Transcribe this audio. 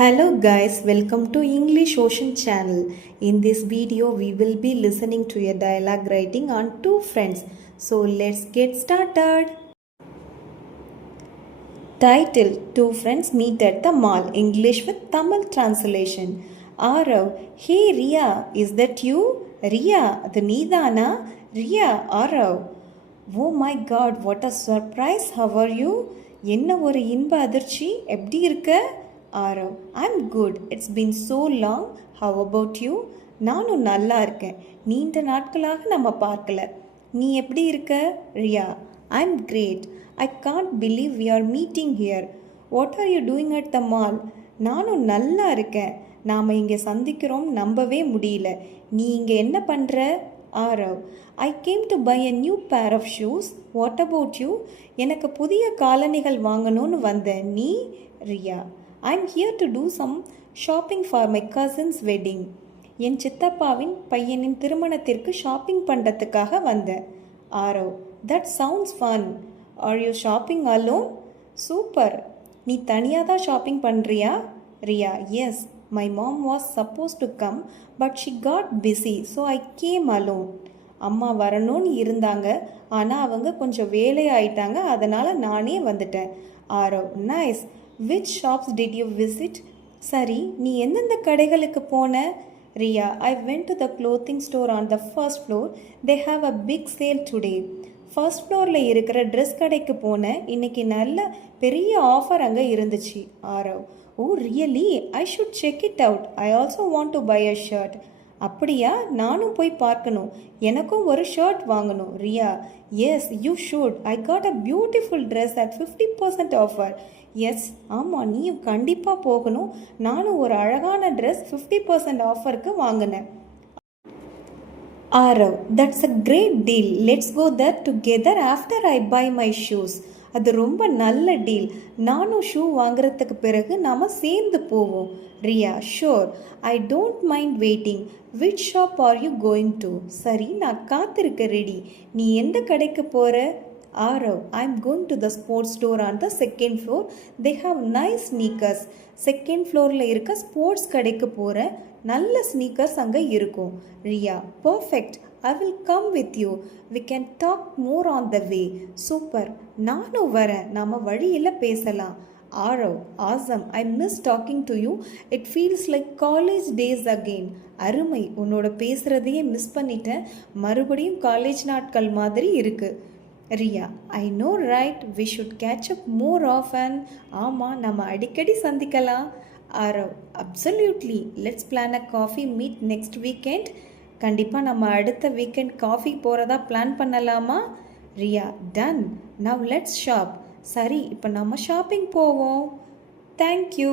Hello guys, welcome to English Ocean channel. In this video, we will be listening to a dialogue writing on two friends. So let's get started. Title: Two friends meet at the mall. English with Tamil translation. Arav: Hey Ria, is that you? Ria: அது நீதானா? Ria: Arav: Oh my god, what a surprise. How are you? என்ன ஒரு இன்ப அதிர்ச்சி, எப்படி இருக்க? Aarav: I'm good, it's been so long. How about you? நானும் நல்லா இருக்கேன், நீண்ட நாட்களாக நம்ம பார்க்கல. நீ எப்படி இருக்க? Riya: I'm great, I can't believe we are meeting here. What are you doing at the mall? நானும் நல்லா இருக்கேன், நாம் இங்கே சந்திக்கிறோம், நம்பவே முடியல. நீ இங்கே என்ன பண்ணுற? Aarav: I came to buy a new pair of shoes. What about you? எனக்கு புதிய காலணிகள் வாங்கணும்னு வந்தேன். நீ? Riya: I'm here to do some shopping for my cousin's wedding. என் சித்தப்பாவின் பையனின் திருமணத்திற்கு ஷாப்பிங் பண்ணுறதுக்காக வந்தேன். Aarav: that sounds fun. Are you shopping alone? Super, நீ தனியாக தான் ஷாப்பிங் பண்ணுறியா? Riya: yes, my mom was suppose to come but she got busy so I game alone. அம்மா வரணும்னு இருந்தாங்க, ஆனால் அவங்க கொஞ்சம் வேலை ஆயிட்டாங்க, அதனால் நானே வந்துட்டேன். Aarav: nice. Which shops did you visit? சரி, நீ எந்தெந்த கடைகளுக்கு போன? Riya: I went to the clothing store on the first floor. They have a big sale today. First ஃப்ளோரில் இருக்கிற ட்ரெஸ் கடைக்கு போனேன், இன்னைக்கு நல்ல பெரிய ஆஃபர் அங்கே இருந்துச்சு. Aarav: oh really? I should check it out. I also want to buy a shirt. அப்படியா? நானும் போய் பார்க்கணும், எனக்கும் ஒரு ஷர்ட் வாங்கணும். Riya: yes you should. I got a beautiful dress at 50% offer. Yes, ஆமாம், நீயும் கண்டிப்பாக போகணும். நானும் ஒரு அழகான ட்ரெஸ் 50% ஆஃபருக்கு வாங்கினேன். Aarav: that's a great deal. Let's go that together after I buy my shoes. அது ரொம்ப நல்ல டீல். நானும் ஷூ வாங்குறதுக்கு பிறகு நாம் சேர்ந்து போவோம். Riya: sure, I don't mind waiting. Which shop are you going to? சரி, நான் காத்திருக்க ரெடி. நீ எந்த கடைக்கு போகிற? Aarav: I'm going to the sports store on the second floor. They have nice sneakers. Second ஃப்ளோரில் இருக்க ஸ்போர்ட்ஸ் கடைக்கு போகிற, நல்ல ஸ்னீக்கர்ஸ் அங்கே இருக்கும். Riya: perfect, I will come with you. We can talk more on the way. Super, நானும் வரேன், நாம் வழியில் பேசலாம். Aarav: awesome, I miss talking to you. It feels like college days again. அருமை, உன்னோட பேசுகிறதையே மிஸ் பண்ணிட்டேன், மறுபடியும் காலேஜ் நாட்கள் மாதிரி இருக்குது. Riya: I know right, we should catch up more often. ஆமாம், நம்ம அடிக்கடி சந்திக்கலாம். Aarav: absolutely, let's plan a coffee meet next weekend. கண்டிப்பாக நம்ம அடுத்த வீக்கெண்ட் காஃபி போகிறதா பிளான் பண்ணலாமா? Riya: done. Now let's shop. சரி, இப்போ நம்ம ஷாப்பிங் போவோம். தேங்க்யூ.